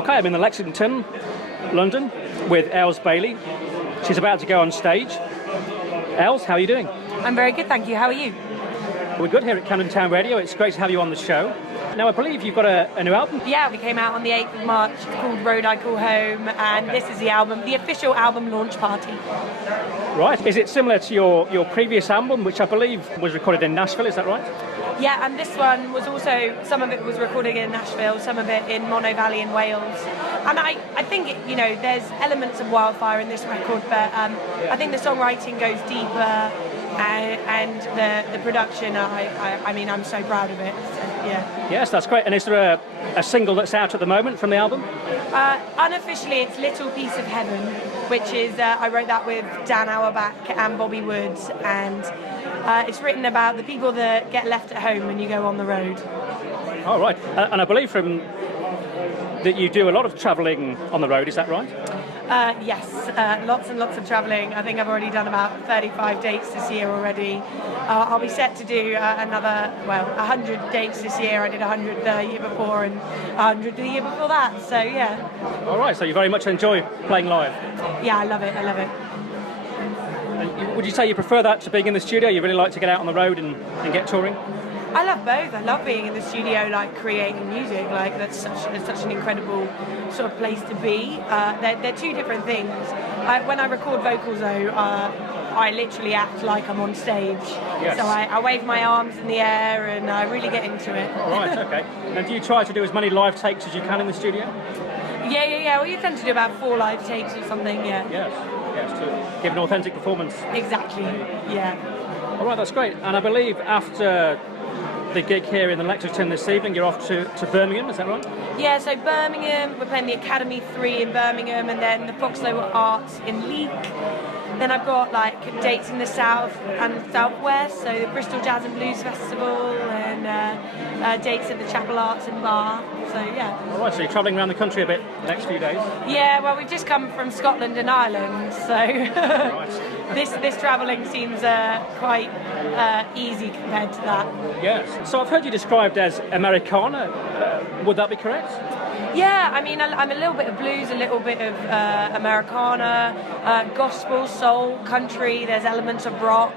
Okay, I'm in the Lexington, London, with Elles Bailey. She's about to go on stage. Elles, how are you doing? I'm very good, thank you. How are you? We're good here at Camden Town Radio. It's great to have you on the show. Now, I believe you've got a new album. Yeah, we came out on the 8th of March. It's called Road I Call Home, and This is the album, the official album launch party. Right. Is it similar to your previous album, which I believe was recorded in Nashville, is that right? Yeah, and this one was also, some of it was recorded in Nashville, some of it in Mono Valley in Wales. And I think, there's elements of Wildfire in this record, but I think the songwriting goes deeper, and the production, I'm so proud of it. So, yeah. Yes, that's great. And is there a single that's out at the moment from the album? Unofficially, it's Little Piece of Heaven, which is, I wrote that with Dan Auerbach and Bobby Woods, and it's written about the people that get left at home when you go on the road. Oh, right. And I believe that you do a lot of travelling on the road, is that right? Yes, lots and lots of travelling. I think I've already done about 35 dates this year already. I'll be set to do 100 dates this year. I did 100 the year before and 100 the year before that, so yeah. All right, so you very much enjoy playing live? Yeah, I love it. Would you say you prefer that to being in the studio? You really like to get out on the road and get touring? I love both. I love being in the studio, like creating music. Like it's such an incredible sort of place to be. They're two different things. When I record vocals, though, I literally act like I'm on stage. Yes. So I wave my arms in the air and I really get into it. All right, okay. And do you try to do as many live takes as you can in the studio? Yeah. Well, you tend to do about 4 live takes or something. Yeah. Yes, to give an authentic performance. Exactly. Yeah. All right, that's great. And I believe after the gig here in the Lexington this evening, you're off to Birmingham, is that right? Yeah, so Birmingham, we're playing the Academy 3 in Birmingham, and then the Foxlow Arts in Leek. Then I've got dates in the south and southwest, so the Bristol Jazz and Blues Festival, and dates at the Chapel Arts and Bar. So yeah. All right, so you're travelling around the country a bit the next few days? Yeah, well, we've just come from Scotland and Ireland, so right. this travelling seems quite easy compared to that. Yes. So I've heard you described as Americana. Would that be correct? Yeah, I'm a little bit of blues, a little bit of Americana, gospel, soul, country. There's elements of rock,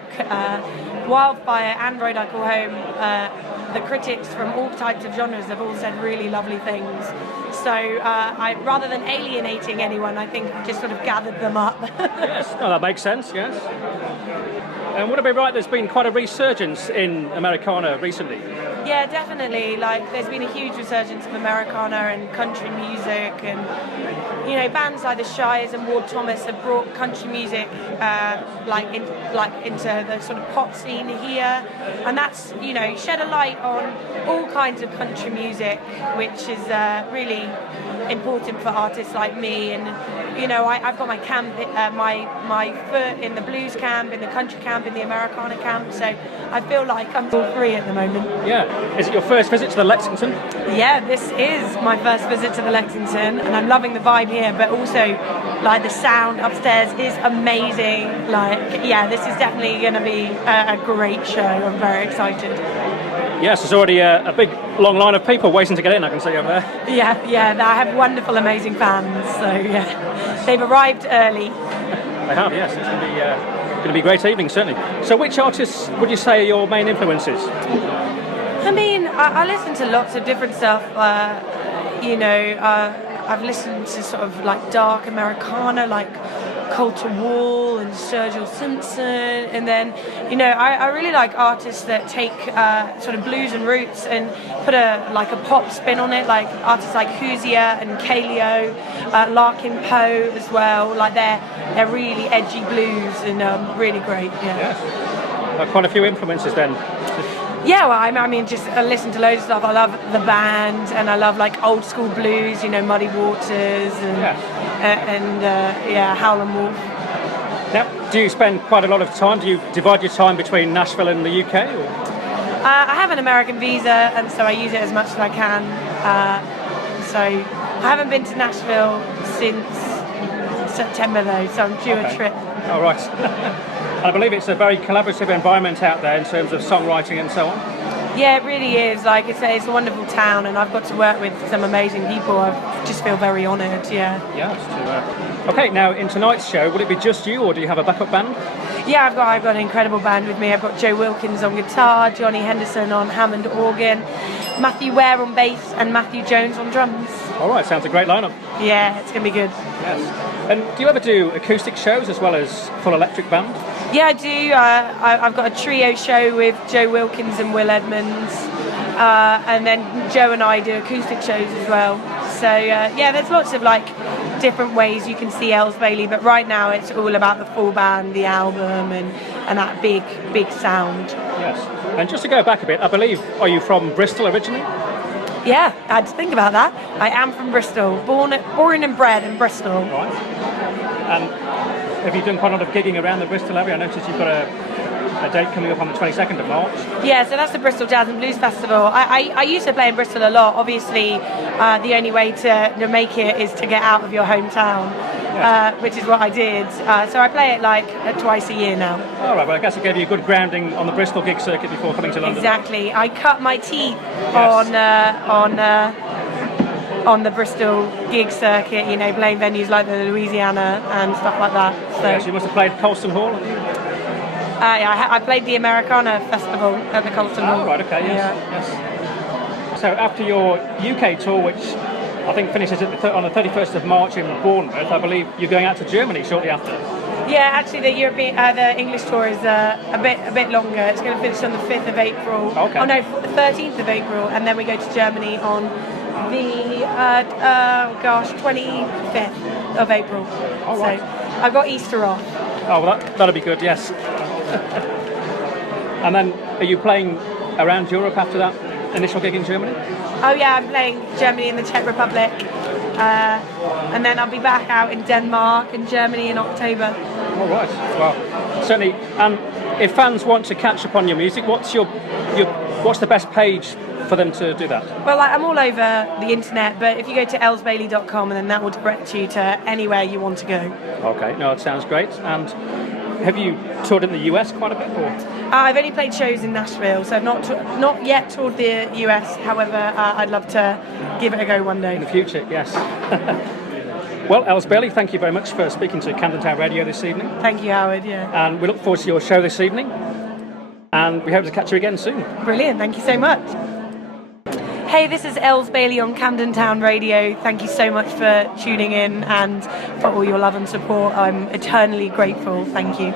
Wildfire, and Road I Call Home. The critics from all types of genres have all said really lovely things. So rather than alienating anyone, I think just sort of gathered them up. Yes, that makes sense, yes. And would it be right, there's been quite a resurgence in Americana recently? Yeah, definitely. There's been a huge resurgence of Americana and country music, and bands like the Shires and Ward Thomas have brought country music into the sort of pop scene here, and that's shed a light on all kinds of country music, which is really important for artists like me. And I've got my camp, my foot in the blues camp, in the country camp, in the Americana camp, so I feel like I'm all free at the moment. Yeah. Is it your first visit to the Lexington? Yeah, this is my first visit to the Lexington, and I'm loving the vibe here, but also the sound upstairs is amazing. This is definitely going to be a great show. I'm very excited. Yes, there's already a big long line of people waiting to get in, I can see over there. Yeah, I have wonderful, amazing fans, so yeah, they've arrived early. They have, yes. It's going to be a great evening, certainly. So which artists would you say are your main influences? I listen to lots of different stuff. I've listened to sort of dark Americana, like Colter Wall and Sergio Simpson, and then I really like artists that take sort of blues and roots and put a pop spin on it, like artists like Hoosier and Kaleo, Larkin Poe as well. They're really edgy blues and really great. Yeah. Quite a few influences then. Yeah, well, just I listen to loads of stuff. I love the band, and I love old school blues, Muddy Waters and Howlin' Wolf. Now, do you spend quite a lot of time? Do you divide your time between Nashville and the UK? Or? I have an American visa, and so I use it as much as I can. So I haven't been to Nashville since September, though, so I'm due a trip. Oh, right. I believe it's a very collaborative environment out there in terms of songwriting and so on. Yeah, it really is. Like it's a wonderful town, and I've got to work with some amazing people. I just feel very honoured. Yeah. Yeah. Okay, now in tonight's show, will it be just you, or do you have a backup band? Yeah, I've got an incredible band with me. I've got Joe Wilkins on guitar, Johnny Henderson on Hammond organ, Matthew Ware on bass, and Matthew Jones on drums. All right, sounds a great lineup. Yeah, it's gonna be good. Yes. And do you ever do acoustic shows as well as full electric band? Yeah, I do. I've got a trio show with Joe Wilkins and Will Edmonds, and then Joe and I do acoustic shows as well. So yeah, there's lots of like different ways you can see Elles Bailey, but right now it's all about the full band, the album, and that big sound. Yes. And just to go back a bit, I believe, are you from Bristol originally? Yeah, I had to think about that. I am from Bristol, born and bred in Bristol. Right. And have you done quite a lot of gigging around the Bristol area? I noticed you've got a date coming up on the 22nd of March. Yeah, so that's the Bristol Jazz and Blues Festival. I used to play in Bristol a lot. Obviously, the only way to make it is to get out of your hometown, which is what I did. So I play it like twice a year now. All right, well, I guess it gave you a good grounding on the Bristol gig circuit before coming to London. Exactly. I cut my teeth on the Bristol gig circuit, you know, playing venues like the Louisiana and stuff like that. So yes, you must have played Colston Hall, haven't you? Yeah, I played the Americana Festival at the Colston Hall. Oh, right, okay, yes. So after your UK tour, which I think finishes on the 31st of March in Bournemouth, I believe you're going out to Germany shortly after. Yeah, actually the English tour is a bit longer. It's going to finish on the 5th of April. Okay. Oh no, the 13th of April, and then we go to Germany on the 25th of April. Oh, right. So I've got Easter off. Oh, well, that'll be good, yes. And then, are you playing around Europe after that initial gig in Germany? Oh yeah, I'm playing Germany and the Czech Republic, and then I'll be back out in Denmark and Germany in October. All right. Well, certainly. And if fans want to catch up on your music, what's the best page for them to do that? Well, I'm all over the internet, but if you go to ellesbailey.com, and then that will direct you to anywhere you want to go. Okay, no, it sounds great. And have you toured in the US quite a bit? Or? I've only played shows in Nashville, so I've not yet toured the US. However, I'd love to give it a go one day. In the future, yes. Well, Elles Bailey, thank you very much for speaking to Camden Town Radio this evening. Thank you, Howard. Yeah. And we look forward to your show this evening. And we hope to catch you again soon. Brilliant. Thank you so much. Hey, this is Elles Bailey on Camden Town Radio. Thank you so much for tuning in and for all your love and support. I'm eternally grateful. Thank you.